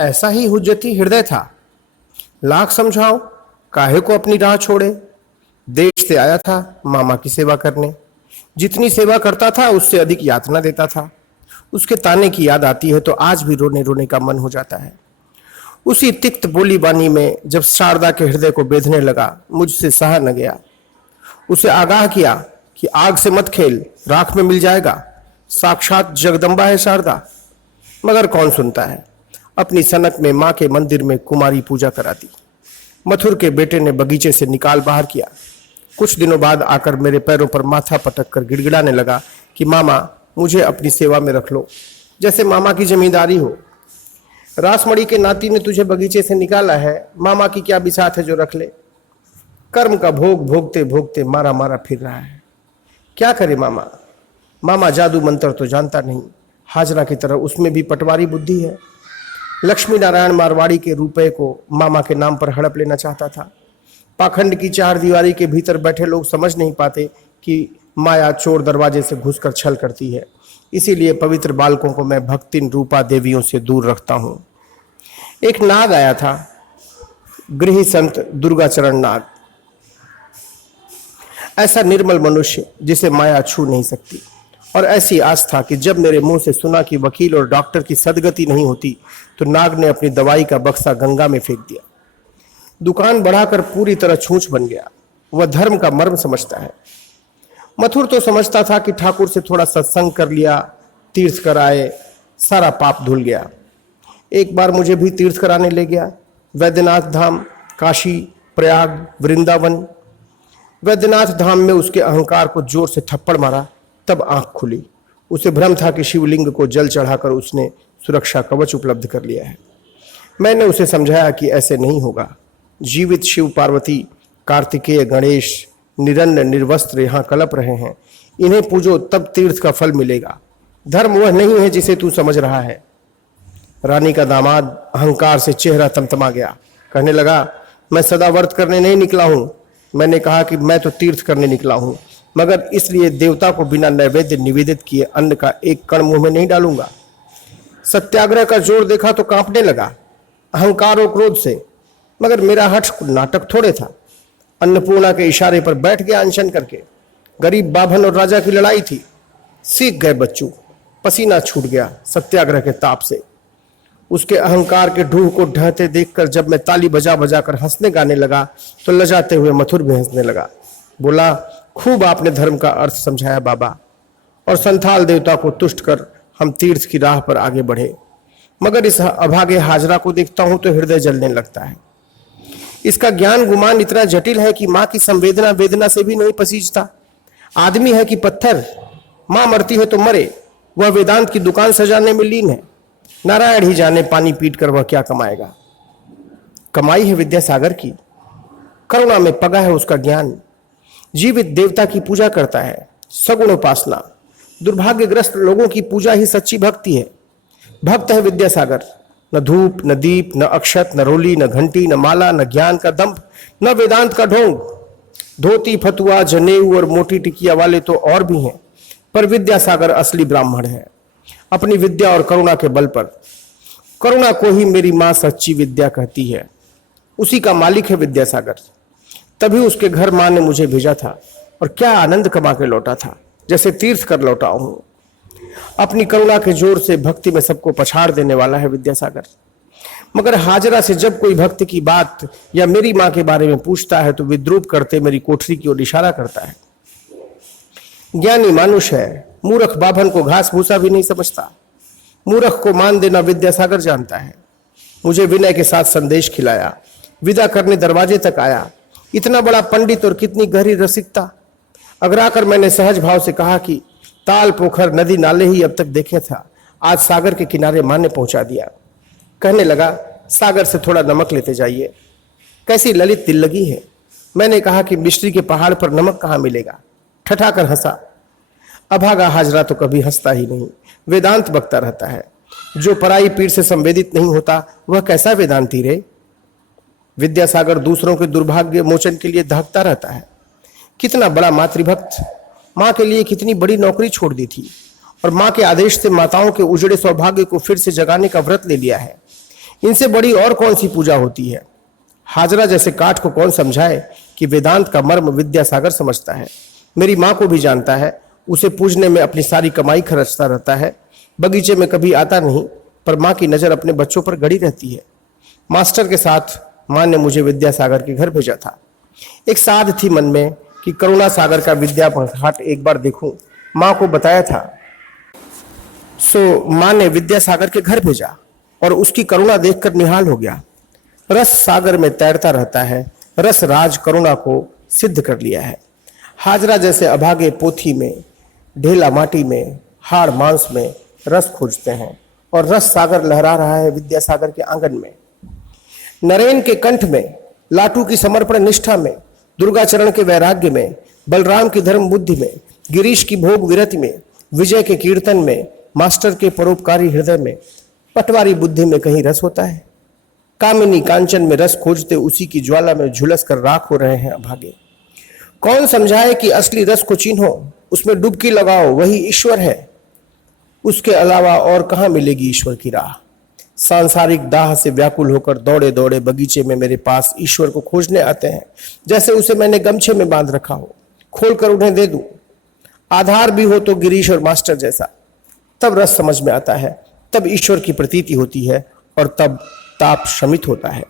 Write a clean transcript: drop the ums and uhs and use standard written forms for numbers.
ऐसा ही हुज्जती हृदय था। लाख समझाओ काहे को अपनी राह छोड़े। देश से आया था मामा की सेवा करने, जितनी सेवा करता था उससे अधिक यातना देता था। उसके ताने की याद आती है तो आज भी रोने रोने का मन हो जाता है। उसी तिक्त बोली बानी में जब शारदा के हृदय को बेधने लगा, मुझसे सहा न गया। उसे आगाह किया कि आग से मत खेल, राख में मिल जाएगा। साक्षात जगदम्बा है शारदा। मगर कौन सुनता है। अपनी सनक में मां के मंदिर में कुमारी पूजा करा दी। मथुर के बेटे ने बगीचे से निकाल बाहर किया। कुछ दिनों बाद आकर मेरे पैरों पर माथा पटक कर गिड़गिड़ाने लगा कि मामा मुझे अपनी सेवा में रख लो, जैसे मामा की जमींदारी हो। रासमणी के नाती ने तुझे बगीचे से निकाला है, मामा की क्या बिसात है जो रख ले। कर्म का भोग भोगते भोगते मारा मारा फिर रहा है। क्या करे मामा। मामा जादू मंत्र तो जानता नहीं, हाजरा की तरह उसमें भी पटवारी बुद्धि है। लक्ष्मी नारायण मारवाड़ी के रुपए को मामा के नाम पर हड़प लेना चाहता था। पाखंड की चार दीवारी के भीतर बैठे लोग समझ नहीं पाते कि माया चोर दरवाजे से घुसकर छल करती है। इसीलिए पवित्र बालकों को मैं भक्तिन रूपा देवियों से दूर रखता हूं। एक नाग आया था, गृही संत दुर्गाचरण नाग। ऐसा निर्मल मनुष्य जिसे माया छू नहीं सकती, और ऐसी आस्था कि जब मेरे मुंह से सुना कि वकील और डॉक्टर की सदगति नहीं होती तो नाग ने अपनी दवाई का बक्सा गंगा में फेंक दिया। दुकान बढ़ाकर पूरी तरह छूछ बन गया। वह धर्म का मर्म समझता है। मथुर तो समझता था कि ठाकुर से थोड़ा सत्संग कर लिया, तीर्थ कराए, सारा पाप धुल गया। एक बार मुझे भी तीर्थ कराने ले गया। वैद्यनाथ धाम, काशी, प्रयाग, वृंदावन। वैद्यनाथ धाम में उसके अहंकार को जोर से थप्पड़ मारा, तब आंख खुली। उसे भ्रम था कि शिवलिंग को जल चढ़ाकर उसने सुरक्षा कवच उपलब्ध कर लिया है। मैंने उसे समझाया कि ऐसे नहीं होगा। जीवित शिव पार्वती, कार्तिकेय, गणेश निरन्न निर्वस्त्र यहाँ कलप रहे हैं। इन्हें पूजो तब तीर्थ का फल मिलेगा। धर्म वह नहीं है जिसे तू समझ रहा है। रानी का दामाद अहंकार से चेहरा तमतमा गया। कहने लगा, मैं सदा व्रत करने नहीं निकला हूं। मैंने कहा कि मैं तो तीर्थ करने निकला हूं, मगर इसलिए देवता को बिना नैवेद्य निवेदित किए अन्न का एक कण मुंह में नहीं डालूंगा। सत्याग्रह का जोर देखा तो कांपने लगा, अहंकार और क्रोध से। मगर मेरा हठ नाटक थोड़े था। अन्नपूर्णा के इशारे पर बैठ गया अनशन करके। गरीब बाभन और राजा की लड़ाई थी। सीख गए बच्चू। पसीना छूट गया सत्याग्रह के ताप से। उसके अहंकार के ढूंढ को ढहते देखकर जब मैं ताली बजा बजा कर हंसने गाने लगा तो लजाते हुए मथुर भी हंसने लगा। बोला, खूब आपने धर्म का अर्थ समझाया बाबा। और संथाल देवता को तुष्ट कर हम तीर्थ की राह पर आगे बढ़े। मगर इस अभागे हाजरा को देखता हूं तो हृदय जलने लगता है। इसका ज्ञान गुमान इतना जटिल है कि मां की संवेदना वेदना से भी नहीं पसीजता। आदमी है कि पत्थर। मां मरती है तो मरे, वह वेदांत की दुकान सजाने में लीन है। नारायण ही जाने पानी पीट कर वह क्या कमाएगा। कमाई है विद्यासागर की। करुणा में पगा है उसका ज्ञान। जीवित देवता की पूजा करता है, सगुण उपासना। दुर्भाग्यग्रस्त लोगों की पूजा ही सच्ची भक्ति है। भक्त है विद्यासागर। न धूप, न दीप, न अक्षत, न रोली, न घंटी, न माला, न ज्ञान का दंभ, न वेदांत का ढोंग। धोती, फतुआ, जनेऊ और मोटी टिकिया वाले तो और भी हैं, पर विद्यासागर असली ब्राह्मण है। अपनी विद्या और करुणा के बल पर। करुणा को ही मेरी मां सच्ची विद्या कहती है। उसी का मालिक है विद्यासागर। तभी उसके घर मां ने मुझे भेजा था, और क्या आनंद कमा के लौटा था, जैसे तीर्थ कर लौटा हूं। अपनी करुणा के जोर से भक्ति में सबको पछाड़ देने वाला है विद्यासागर। मगर हाजरा से जब कोई भक्त की बात या मेरी मां के बारे में पूछता है तो विद्रूप करते मेरी कोठरी की ओर इशारा करता है। ज्ञानी मानुष है, मूर्ख बाभन को घास भूसा भी नहीं समझता। मूर्ख को मान देना विद्यासागर जानता है। मुझे विनय के साथ संदेश खिलाया, विदा करने दरवाजे तक आया। इतना बड़ा पंडित और कितनी गहरी रसिकता। अगराकर मैंने सहज भाव से कहा कि ताल, पोखर, नदी, नाले ही अब तक देखे था, आज सागर के किनारे मां ने पहुंचा दिया। कहने लगा, सागर से थोड़ा नमक लेते जाइए। कैसी ललित दिल लगी है। मैंने कहा कि मिश्री के पहाड़ पर नमक कहाँ मिलेगा। ठठाकर हंसा। अभागा हाजरा तो कभी हंसता ही नहीं, वेदांत बकता रहता है। जो पराई पीठ से संवेदित नहीं होता वह कैसा वेदांती रे। विद्यासागर दूसरों के दुर्भाग्य मोचन के लिए दहकता रहता है। कितना बड़ा मातृभक्त। मां के लिए कितनी बड़ी नौकरी छोड़ दी थी, और मां के आदेश से माताओं के उजड़े सौभाग्य को फिर से जगाने का व्रत ले लिया है। इनसे बड़ी और कौन सी पूजा होती है। हाजरा जैसे काठ को कौन समझाए कि वेदांत का मर्म विद्यासागर समझता है। मेरी माँ को भी जानता है, उसे पूजने में अपनी सारी कमाई खर्चता रहता है। बगीचे में कभी आता नहीं, पर माँ की नज़र अपने बच्चों पर गड़ी रहती है। मास्टर के साथ माँ ने मुझे विद्यासागर के घर भेजा था। एक साध थी मन में कि करुणा सागर का विद्या घाट एक बार देखूं। माँ को बताया था, सो माँ ने विद्यासागर के घर भेजा और उसकी करुणा देखकर निहाल हो गया। रस सागर में तैरता रहता है, रस राज करुणा को सिद्ध कर लिया है। हाजरा जैसे अभागे पोथी में, ढेला माटी में, हाड़ मांस में रस खोजते हैं और रस सागर लहरा रहा है विद्यासागर के आंगन में। नरेन के कंठ में, लाटू की समर्पण निष्ठा में, दुर्गाचरण के वैराग्य में, बलराम की धर्म बुद्धि में, गिरीश की भोग विरति में, विजय के कीर्तन में, मास्टर के परोपकारी हृदय में, पटवारी बुद्धि में कहीं रस होता है। कामिनी कांचन में रस खोजते उसी की ज्वाला में झुलस कर राख हो रहे हैं अभागे। कौन समझाए कि असली रस को चिन्हो, उसमें डुबकी लगाओ, वही ईश्वर है। उसके अलावा और कहाँ मिलेगी ईश्वर की राह। सांसारिक दाह से व्याकुल होकर दौड़े दौड़े बगीचे में मेरे पास ईश्वर को खोजने आते हैं, जैसे उसे मैंने गमछे में बांध रखा हो, खोल कर उन्हें दे दूं। आधार भी हो तो गिरीश और मास्टर जैसा। तब रस समझ में आता है, तब ईश्वर की प्रतीति होती है और तब ताप शमित होता है।